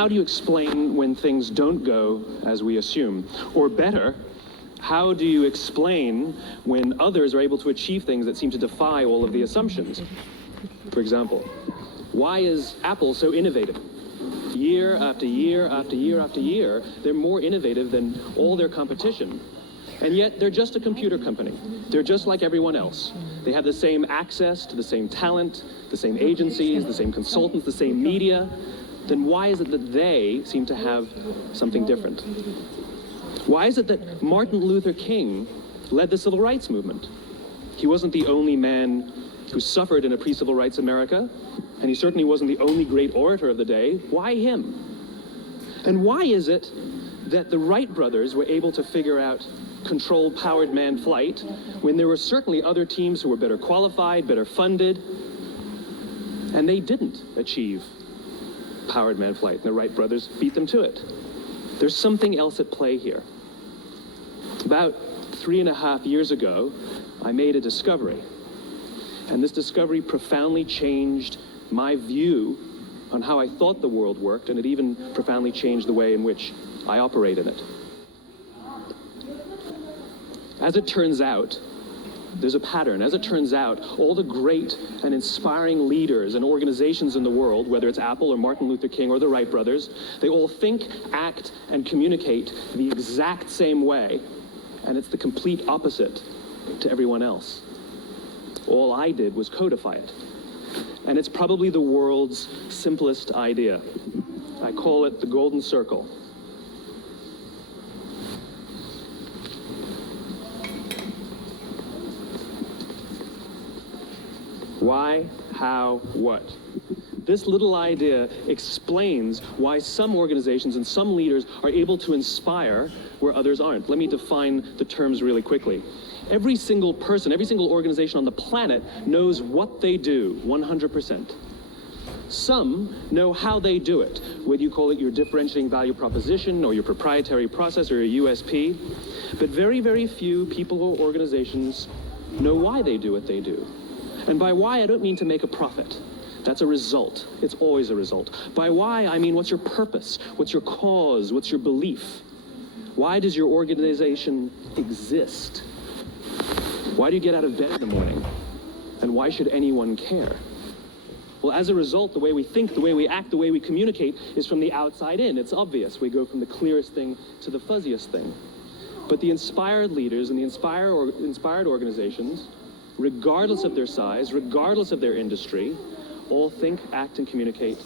how do you explain when things don't go as we assume? Or better, how do you explain when others are able to achieve things that seem to defy all of the assumptions? For example, why is Apple so innovative? Year after year after year after year, they're more innovative than all their competition. And yet they're just a computer company. They're just like everyone else. They have the same access to the same talent, the same agencies, the same consultants, the same media. Then why is it that they seem to have something different? Why is it that Martin Luther King led the civil rights movement? He wasn't the only man who suffered in a pre-civil rights America, and he certainly wasn't the only great orator of the day. Why him? And why is it that the Wright brothers were able to figure out controlled powered manned flight when there were certainly other teams who were better qualified, better funded, and they didn't achieve powered manned flight, and the Wright brothers beat them to it? There's something else at play here. About 3.5 years ago, I made a discovery, and this discovery profoundly changed my view on how I thought the world worked, and it even profoundly changed the way in which I operate in it. As it turns out, there's a pattern. As it turns out, all the great and inspiring leaders and organizations in the world, whether it's Apple or Martin Luther King or the Wright brothers, they all think, act, and communicate the exact same way, and it's the complete opposite to everyone else. All I did was codify it. And it's probably the world's simplest idea. I call it the golden circle. Why, how, what? This little idea explains why some organizations and some leaders are able to inspire where others aren't. Let me define the terms really quickly. Every single person, every single organization on the planet knows what they do 100%. Some know how they do it, whether you call it your differentiating value proposition or your proprietary process or your USP. But very, very few people or organizations know why they do what they do. And by why, I don't mean to make a profit. That's a result. It's always a result. By why, I mean what's your purpose? What's your cause? What's your belief? Why does your organization exist? Why do you get out of bed in the morning? And why should anyone care? Well, as a result, the way we think, the way we act, the way we communicate is from the outside in. It's obvious. We go from the clearest thing to the fuzziest thing. But the inspired leaders and the inspired organizations, regardless of their size, regardless of their industry, all think, act, and communicate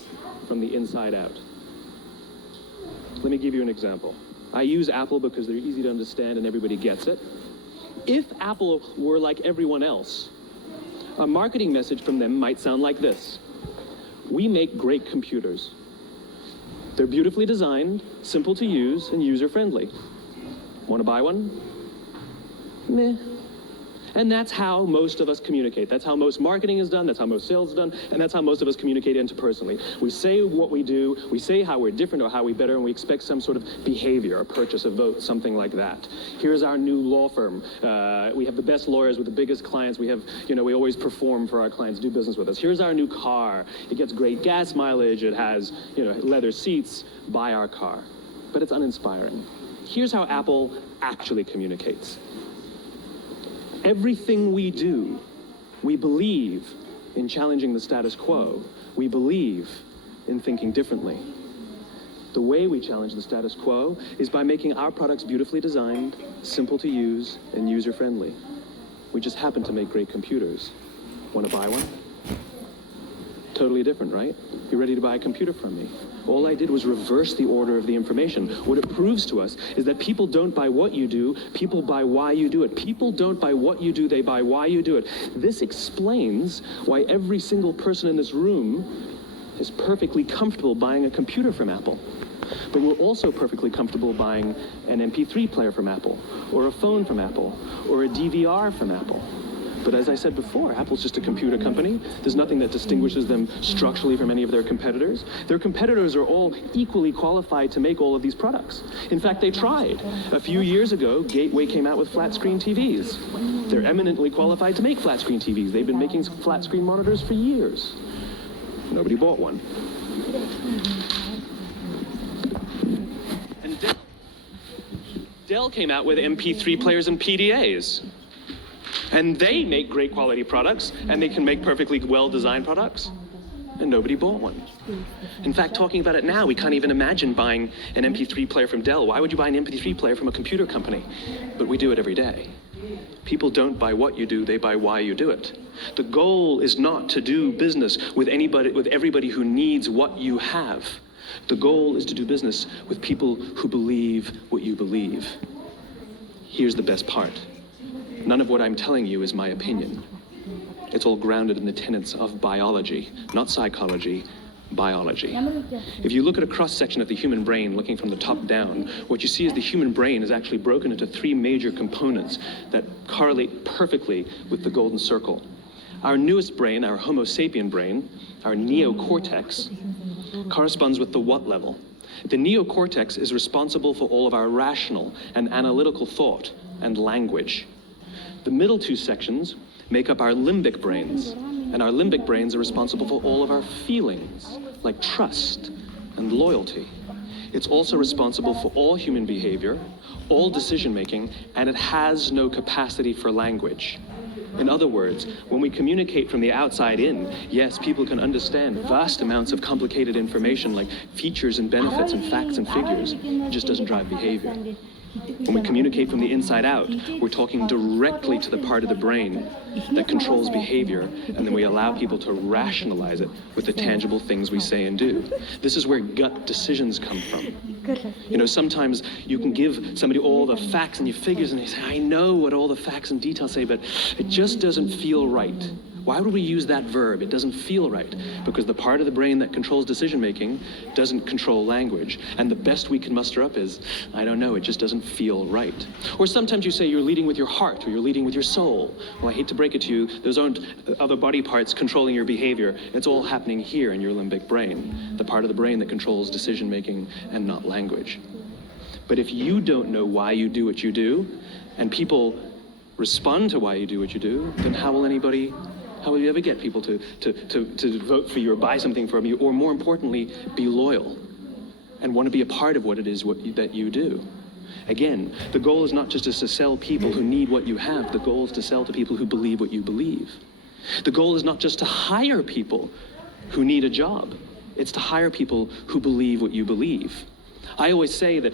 from the inside out. Let me give you an example. I use Apple because they're easy to understand and everybody gets it. If Apple were like everyone else, a marketing message from them might sound like this. We make great computers. They're beautifully designed, simple to use, and user-friendly. Want to buy one? Meh. And that's how most of us communicate. That's how most marketing is done, that's how most sales is done, and that's how most of us communicate interpersonally. We say what we do, we say how we're different or how we're better, and we expect some sort of behavior, a purchase, a vote, something like that. Here's our new law firm. We have the best lawyers with the biggest clients. We have, we always perform for our clients, do business with us. Here's our new car. It gets great gas mileage. It has, leather seats. Buy our car. But it's uninspiring. Here's how Apple actually communicates. Everything we do, we believe in challenging the status quo. We believe in thinking differently. The way we challenge the status quo is by making our products beautifully designed, simple to use, and user-friendly. We just happen to make great computers. Want to buy one? Totally different, right? You ready to buy a computer from me? All I did was reverse the order of the information. What it proves to us is that people don't buy what you do, people buy why you do it. People don't buy what you do, they buy why you do it. This explains why every single person in this room is perfectly comfortable buying a computer from Apple. But we're also perfectly comfortable buying an MP3 player from Apple, or a phone from Apple, or a DVR from Apple. But as I said before, Apple's just a computer company. There's nothing that distinguishes them structurally from any of their competitors. Their competitors are all equally qualified to make all of these products. In fact, they tried. A few years ago, Gateway came out with flat-screen TVs. They're eminently qualified to make flat-screen TVs. They've been making flat-screen monitors for years. Nobody bought one. Dell came out with MP3 players and PDAs. And they make great quality products, and they can make perfectly well-designed products. And nobody bought one. In fact, talking about it now, we can't even imagine buying an MP3 player from Dell. Why would you buy an MP3 player from a computer company? But we do it every day. People don't buy what you do, they buy why you do it. The goal is not to do business with everybody who needs what you have. The goal is to do business with people who believe what you believe. Here's the best part. None of what I'm telling you is my opinion. It's all grounded in the tenets of biology, not psychology, biology. If you look at a cross-section of the human brain, looking from the top down, what you see is the human brain is actually broken into three major components that correlate perfectly with the golden circle. Our newest brain, our Homo sapien brain, our neocortex, corresponds with the what level. The neocortex is responsible for all of our rational and analytical thought and language. The middle two sections make up our limbic brains, and our limbic brains are responsible for all of our feelings, like trust and loyalty. It's also responsible for all human behavior, all decision-making, and it has no capacity for language. In other words, when we communicate from the outside in, yes, people can understand vast amounts of complicated information like features and benefits and facts and figures. It just doesn't drive behavior. When we communicate from the inside out, we're talking directly to the part of the brain that controls behavior, and then we allow people to rationalize it with the tangible things we say and do. This is where gut decisions come from. You know, sometimes you can give somebody all the facts and your figures, and they say, I know what all the facts and details say, but it just doesn't feel right. Why would we use that verb? It doesn't feel right. Because the part of the brain that controls decision-making doesn't control language. And the best we can muster up is, I don't know, it just doesn't feel right. Or sometimes you say you're leading with your heart, or you're leading with your soul. Well, I hate to break it to you, those aren't other body parts controlling your behavior. It's all happening here in your limbic brain, the part of the brain that controls decision-making and not language. But if you don't know why you do what you do, and people respond to why you do what you do, then how will you ever get people to vote for you or buy something from you, or more importantly, be loyal and want to be a part of what it is that you do? Again, the goal is not just to sell people who need what you have. The goal is to sell to people who believe what you believe. The goal is not just to hire people who need a job. It's to hire people who believe what you believe. I always say that,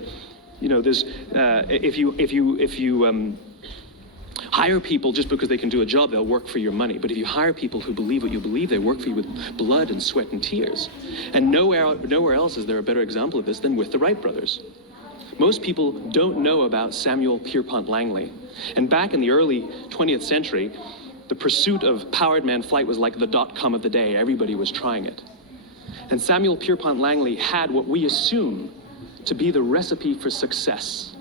you know, there's if you hire people just because they can do a job, they'll work for your money. But if you hire people who believe what you believe, they work for you with blood and sweat and tears. And nowhere else is there a better example of this than with the Wright brothers. Most people don't know about Samuel Pierpont Langley. And back in the early 20th century, the pursuit of powered man flight was like the .com of the day. Everybody was trying it. And Samuel Pierpont Langley had what we assume to be the recipe for success.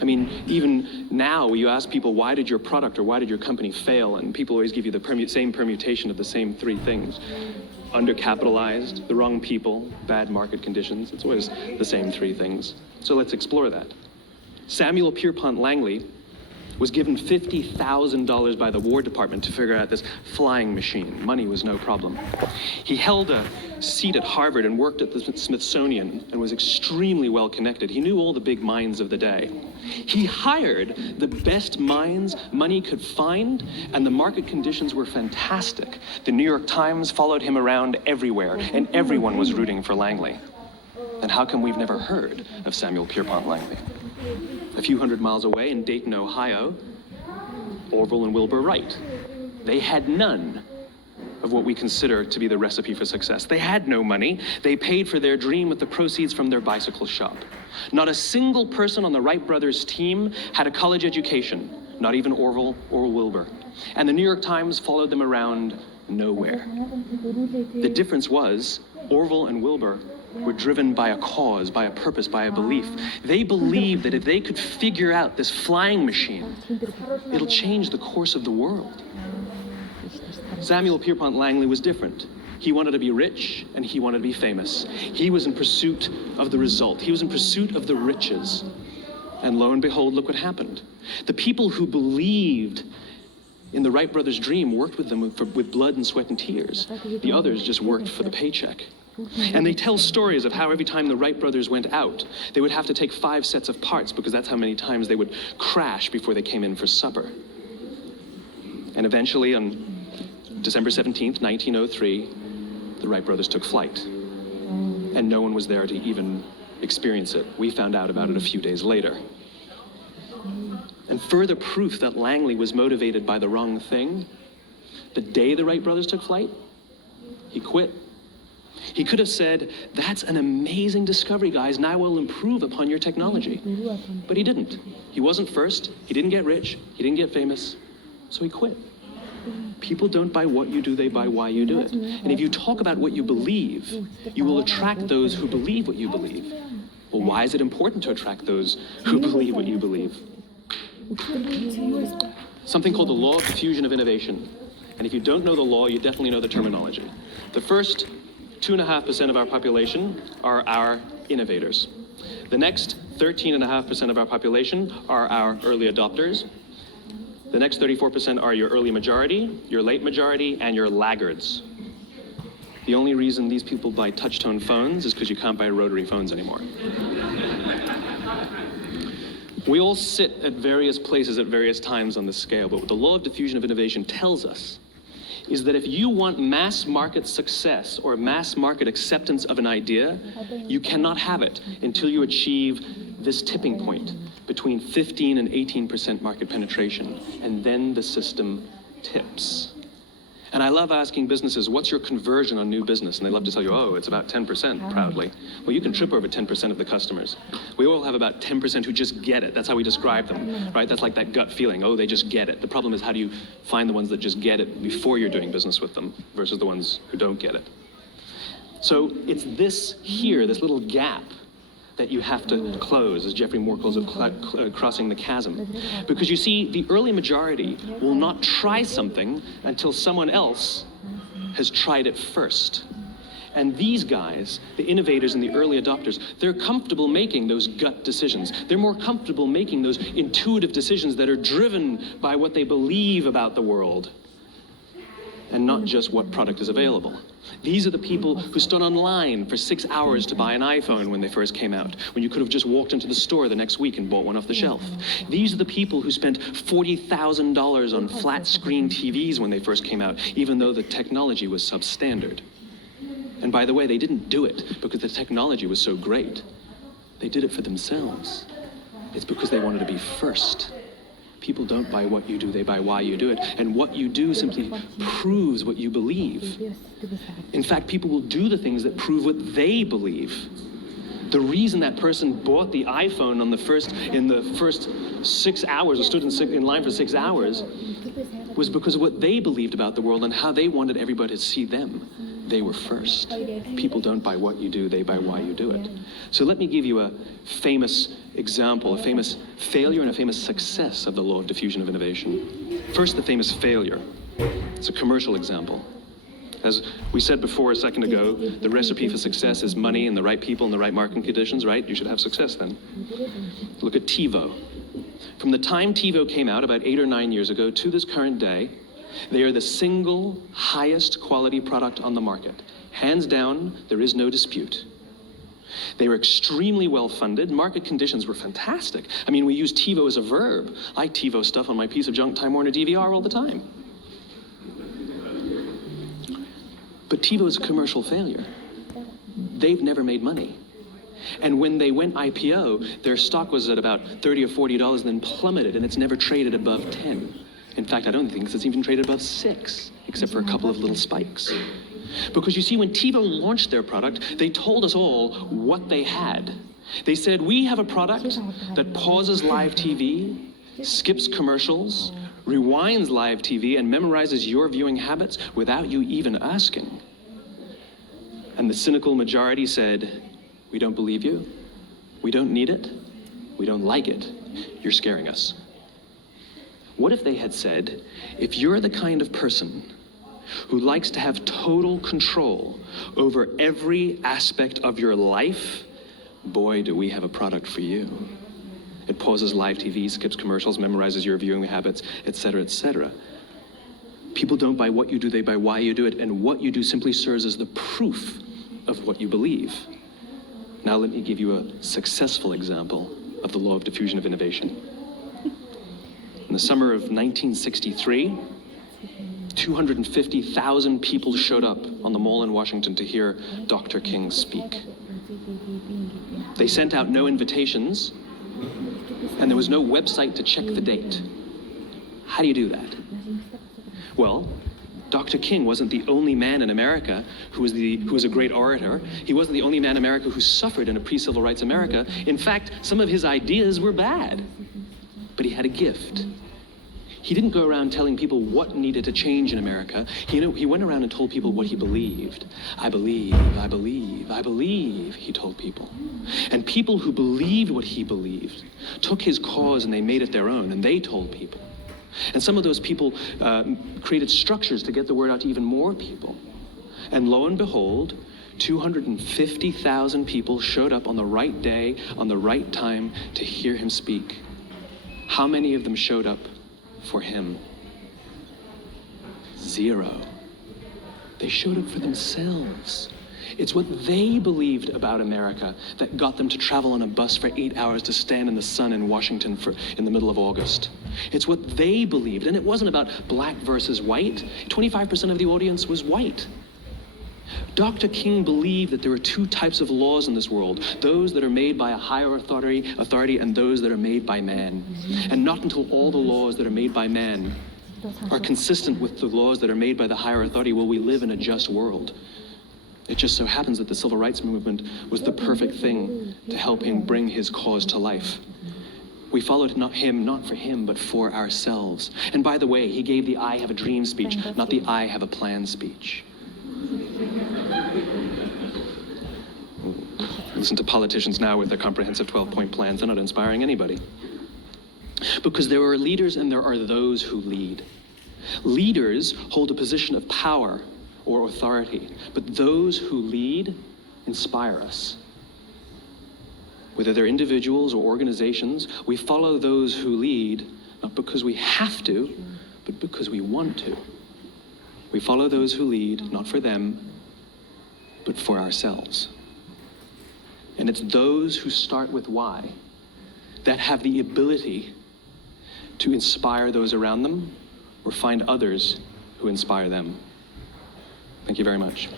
I mean, even now, you ask people, why did your product or why did your company fail? And people always give you the same permutation of the same three things. Undercapitalized, the wrong people, bad market conditions. It's always the same three things. So let's explore that. Samuel Pierpont Langley was given $50,000 by the War Department to figure out this flying machine. Money was no problem. He held a seat at Harvard and worked at the Smithsonian and was extremely well connected. He knew all the big minds of the day. He hired the best minds money could find, and the market conditions were fantastic. The New York Times followed him around everywhere, and everyone was rooting for Langley. And how come we've never heard of Samuel Pierpont Langley? A few hundred miles away in Dayton, Ohio, Orville and Wilbur Wright. They had none of what we consider to be the recipe for success. They had no money. They paid for their dream with the proceeds from their bicycle shop. Not a single person on the Wright brothers' team had a college education, not even Orville or Wilbur. And the New York Times followed them around nowhere. The difference was Orville and Wilbur were driven by a cause, by a purpose, by a belief. They believed that if they could figure out this flying machine, it'll change the course of the world. Samuel Pierpont Langley was different. He wanted to be rich and he wanted to be famous. He was in pursuit of the result. He was in pursuit of the riches. And lo and behold, look what happened. The people who believed in the Wright brothers' dream worked with them with blood and sweat and tears. The others just worked for the paycheck. And they tell stories of how every time the Wright brothers went out, they would have to take 5 sets of parts because that's how many times they would crash before they came in for supper. And eventually, on December 17th, 1903, the Wright brothers took flight. And no one was there to even experience it. We found out about it a few days later. And further proof that Langley was motivated by the wrong thing, the day the Wright brothers took flight, he quit. He could have said, "That's an amazing discovery, guys. Now we'll improve upon your technology." But he didn't. He wasn't first. He didn't get rich. He didn't get famous. So he quit. People don't buy what you do, they buy why you do it. And if you talk about what you believe, you will attract those who believe what you believe. Well, why is it important to attract those who believe what you believe? Something called the law of diffusion of innovation. And if you don't know the law, you definitely know the terminology. The first 2.5% of our population are our innovators. The next 13.5% of our population are our early adopters. The next 34% are your early majority, your late majority, and your laggards. The only reason these people buy touch-tone phones is because you can't buy rotary phones anymore. We all sit at various places at various times on the scale, but what the law of diffusion of innovation tells us is that if you want mass market success or mass market acceptance of an idea, you cannot have it until you achieve this tipping point between 15 and 18% market penetration, and then the system tips. And I love asking businesses, what's your conversion on new business? And they love to tell you, oh, it's about 10%, proudly. Well, you can trip over 10% of the customers. We all have about 10% who just get it. That's how we describe them, right? That's like that gut feeling, oh, they just get it. The problem is, how do you find the ones that just get it before you're doing business with them versus the ones who don't get it? So it's this here, this little gap, that you have to close, as Jeffrey Moore calls it, crossing the chasm. Because you see, the early majority will not try something until someone else has tried it first. And these guys, the innovators and the early adopters, they're comfortable making those gut decisions. They're more comfortable making those intuitive decisions that are driven by what they believe about the world, and not just what product is available. These are the people who stood online for 6 hours to buy an iPhone when they first came out, when you could have just walked into the store the next week and bought one off the shelf. These are the people who spent $40,000 on flat screen TVs when they first came out, even though the technology was substandard. And by the way, they didn't do it because the technology was so great. They did it for themselves. It's because they wanted to be first. People don't buy what you do, they buy why you do it. And what you do simply proves what you believe. In fact, people will do the things that prove what they believe. The reason that person bought the iPhone in the first 6 hours, or stood in line for 6 hours, was because of what they believed about the world and how they wanted everybody to see them. They were first. People don't buy what you do, they buy why you do it. So let me give you a famous example, a famous failure and a famous success of the law of diffusion of innovation. First, the famous failure. It's a commercial example. As we said before a second ago, the recipe for success is money and the right people and the right marketing conditions, right? You should have success then. Look at TiVo. From the time TiVo came out about 8 or 9 years ago to this current day, they are the single highest quality product on the market. Hands down, there is no dispute. They were extremely well funded. Market conditions were fantastic. I mean, we use TiVo as a verb. I TiVo stuff on my piece of junk Time Warner DVR all the time. But TiVo is a commercial failure. They've never made money. And when they went IPO, their stock was at about $30 or $40 and then plummeted, and it's never traded above 10. In fact, I don't think it's even traded above 6, except for a couple of little spikes. Because you see, when TiVo launched their product, they told us all what they had. They said, we have a product that pauses live TV, skips commercials, rewinds live TV, and memorizes your viewing habits without you even asking. And the cynical majority said, we don't believe you, we don't need it, we don't like it, you're scaring us. What if they had said, if you're the kind of person who likes to have total control over every aspect of your life, boy, do we have a product for you. It pauses live TV, skips commercials, memorizes your viewing habits, etc., etc. People don't buy what you do, they buy why you do it, and what you do simply serves as the proof of what you believe. Now let me give you a successful example of the law of diffusion of innovation. In the summer of 1963, 250,000 people showed up on the Mall in Washington to hear Dr. King speak. They sent out no invitations, and there was no website to check the date. How do you do that? Well, Dr. King wasn't the only man in America who was a great orator. He wasn't the only man in America who suffered in a pre-civil rights America. In fact, some of his ideas were bad, but he had a gift. He didn't go around telling people what needed to change in America. He went around and told people what he believed. I believe, I believe, I believe, he told people. And people who believed what he believed took his cause and they made it their own, and they told people. And some of those people created structures to get the word out to even more people. And lo and behold, 250,000 people showed up on the right day, on the right time to hear him speak. How many of them showed up for him? 0. They showed up for themselves. It's what they believed about America that got them to travel on a bus for 8 hours to stand in the sun in Washington in the middle of August. It's what they believed, and it wasn't about black versus white. 25% of the audience was white. Dr. King believed that there were two types of laws in this world, those that are made by a higher authority and those that are made by man. And not until all the laws that are made by man are consistent with the laws that are made by the higher authority will we live in a just world. It just so happens that the civil rights movement was the perfect thing to help him bring his cause to life. We followed not for him, but for ourselves. And by the way, he gave the I have a dream speech, not the I have a plan speech. Listen to politicians now with their comprehensive 12-point plans. They're not inspiring anybody. Because there are leaders and there are those who lead. Leaders hold a position of power or authority, but those who lead inspire us. Whether they're individuals or organizations, we follow those who lead, not because we have to, but because we want to. We follow those who lead, not for them, but for ourselves. And it's those who start with why that have the ability to inspire those around them or find others who inspire them. Thank you very much.